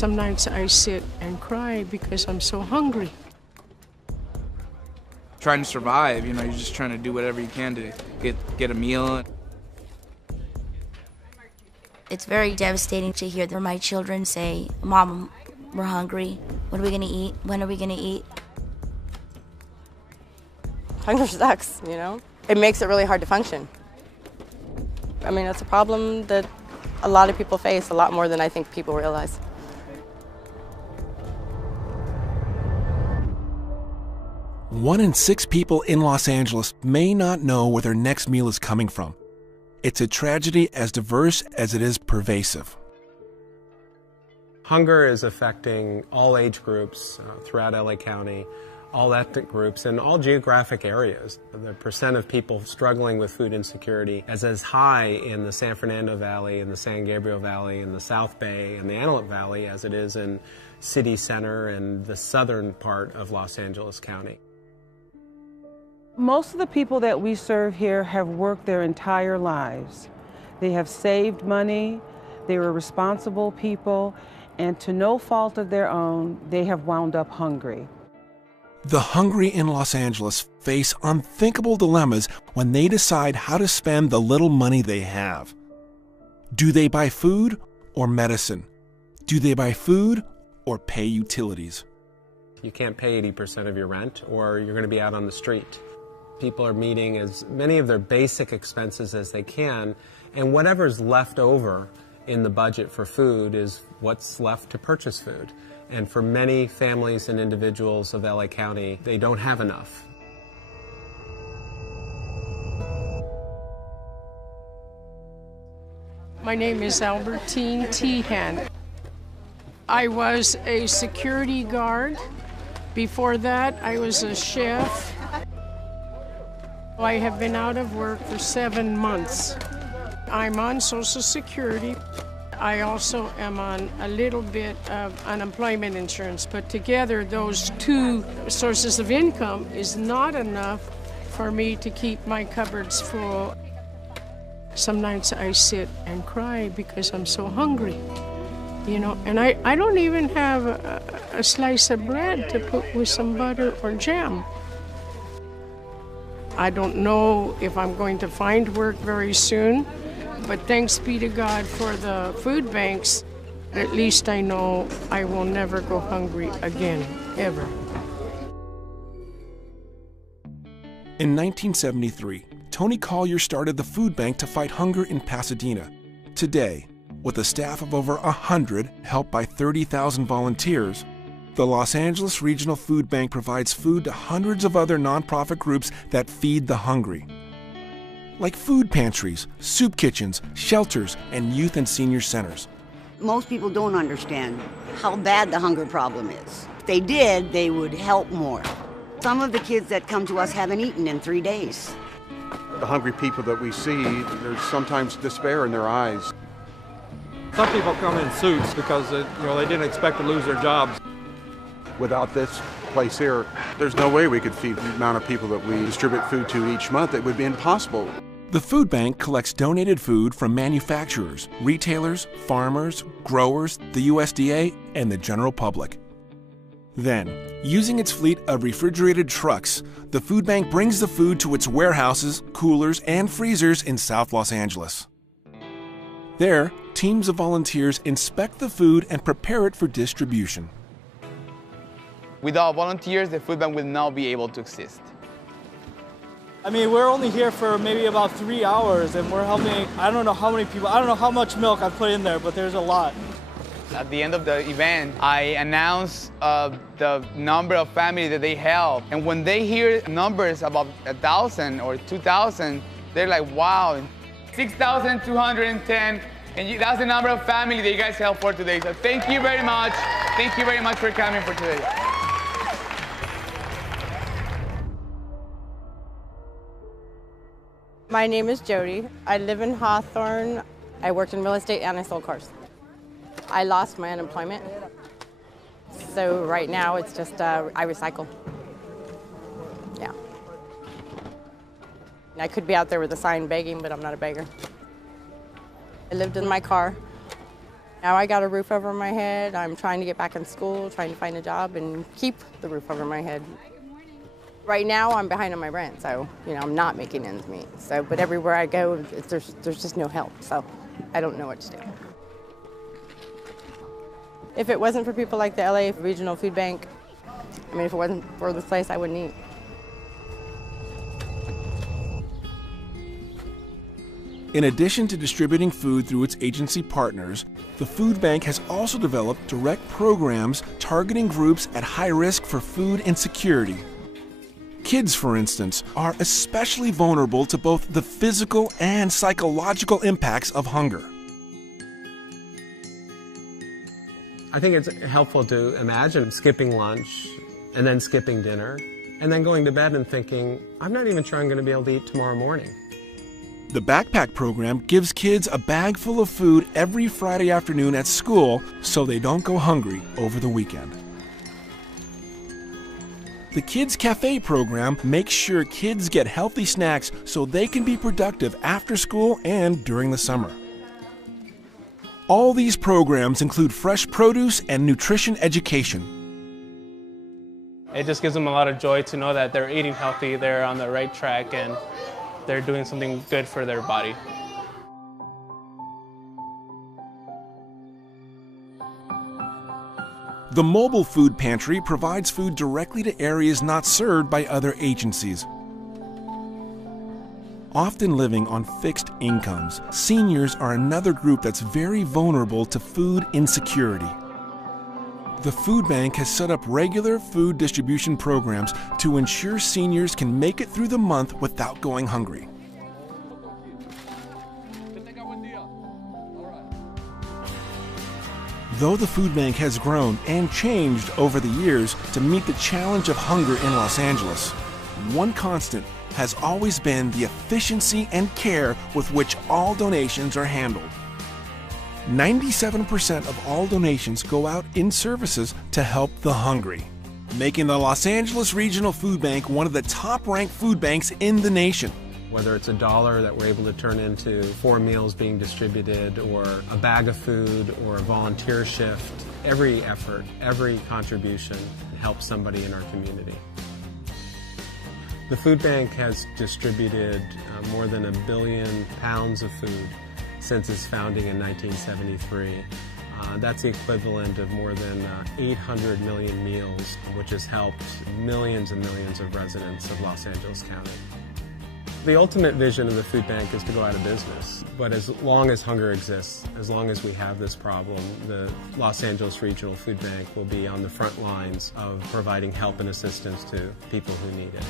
Some nights I sit and cry because I'm so hungry. Trying to survive, you're just trying to do whatever you can to get a meal. It's very devastating to hear my children say, "Mom, we're hungry. What are we gonna eat? When are we gonna eat?" Hunger sucks, It makes it really hard to function. I mean, it's a problem that a lot of people face, a lot more than I think people realize. One in 6 people in Los Angeles may not know where their next meal is coming from. It's a tragedy as diverse as it is pervasive. Hunger is affecting all age groups throughout LA County, all ethnic groups, and all geographic areas. The percent of people struggling with food insecurity is as high in the San Fernando Valley, in the San Gabriel Valley, in the South Bay, and the Antelope Valley as it is in City Center and the southern part of Los Angeles County. Most of the people that we serve here have worked their entire lives. They have saved money, they were responsible people, and to no fault of their own, they have wound up hungry. The hungry in Los Angeles face unthinkable dilemmas when they decide how to spend the little money they have. Do they buy food or medicine? Do they buy food or pay utilities? You can't pay 80% of your rent, or you're going to be out on the street. People are meeting as many of their basic expenses as they can, and whatever's left over in the budget for food is what's left to purchase food. And for many families and individuals of LA County, they don't have enough. My name is Albertine Tehan. I was a security guard. Before that, I was a chef. I have been out of work for 7 months. I'm on Social Security. I also am on a little bit of unemployment insurance, but together those two sources of income is not enough for me to keep my cupboards full. Some nights I sit and cry because I'm so hungry, and I don't even have a slice of bread to put with some butter or jam. I don't know if I'm going to find work very soon, but thanks be to God for the food banks. At least I know I will never go hungry again, ever. In 1973, Tony Collier started the food bank to fight hunger in Pasadena. Today, with a staff of over 100, helped by 30,000 volunteers, the Los Angeles Regional Food Bank provides food to hundreds of other nonprofit groups that feed the hungry, like food pantries, soup kitchens, shelters, and youth and senior centers. Most people don't understand how bad the hunger problem is. If they did, they would help more. Some of the kids that come to us haven't eaten in 3 days. The hungry people that we see, there's sometimes despair in their eyes. Some people come in suits because they didn't expect to lose their jobs. Without this place here, there's no way we could feed the amount of people that we distribute food to each month. It would be impossible. The food bank collects donated food from manufacturers, retailers, farmers, growers, the USDA, and the general public. Then, using its fleet of refrigerated trucks, the food bank brings the food to its warehouses, coolers, and freezers in South Los Angeles. There, teams of volunteers inspect the food and prepare it for distribution. Without volunteers, the food bank will not be able to exist. I mean, we're only here for maybe about 3 hours, and we're helping, I don't know how many people, I don't know how much milk I put in there, but there's a lot. At the end of the event, I announce the number of families that they help. And when they hear numbers about 1,000 or 2,000, they're like, wow, 6,210. And that's the number of families that you guys helped for today. So thank you very much. Thank you very much for coming for today. My name is Jody. I live in Hawthorne. I worked in real estate and I sold cars. I lost my unemployment. So right now it's just I recycle. Yeah. I could be out there with a sign begging, but I'm not a beggar. I lived in my car Now I got a roof over my head. I'm trying to get back in school, trying to find a job and keep the roof over my head. Right now I'm behind on my rent, so I'm not making ends meet. So, but everywhere I go, there's just no help. So I don't know what to do. If it wasn't for people like the LA Regional Food Bank, if it wasn't for this place, I wouldn't eat. In addition to distributing food through its agency partners, the food bank has also developed direct programs targeting groups at high risk for food insecurity. Kids, for instance, are especially vulnerable to both the physical and psychological impacts of hunger. I think it's helpful to imagine skipping lunch and then skipping dinner and then going to bed and thinking, I'm not even sure I'm going to be able to eat tomorrow morning. The backpack program gives kids a bag full of food every Friday afternoon at school so they don't go hungry over the weekend. The Kids Cafe program makes sure kids get healthy snacks so they can be productive after school and during the summer. All these programs include fresh produce and nutrition education. It just gives them a lot of joy to know that they're eating healthy, they're on the right track, and they're doing something good for their body. The mobile food pantry provides food directly to areas not served by other agencies. Often living on fixed incomes, seniors are another group that's very vulnerable to food insecurity. The food bank has set up regular food distribution programs to ensure seniors can make it through the month without going hungry. Though the food bank has grown and changed over the years to meet the challenge of hunger in Los Angeles, one constant has always been the efficiency and care with which all donations are handled. 97% of all donations go out in services to help the hungry, making the Los Angeles Regional Food Bank one of the top-ranked food banks in the nation. Whether it's $1 that we're able to turn into 4 meals being distributed, or a bag of food, or a volunteer shift, every effort, every contribution helps somebody in our community. The food bank has distributed more than 1 billion pounds of food since its founding in 1973. That's the equivalent of more than 800 million meals, which has helped millions and millions of residents of Los Angeles County. The ultimate vision of the food bank is to go out of business, but as long as hunger exists, as long as we have this problem, the Los Angeles Regional Food Bank will be on the front lines of providing help and assistance to people who need it.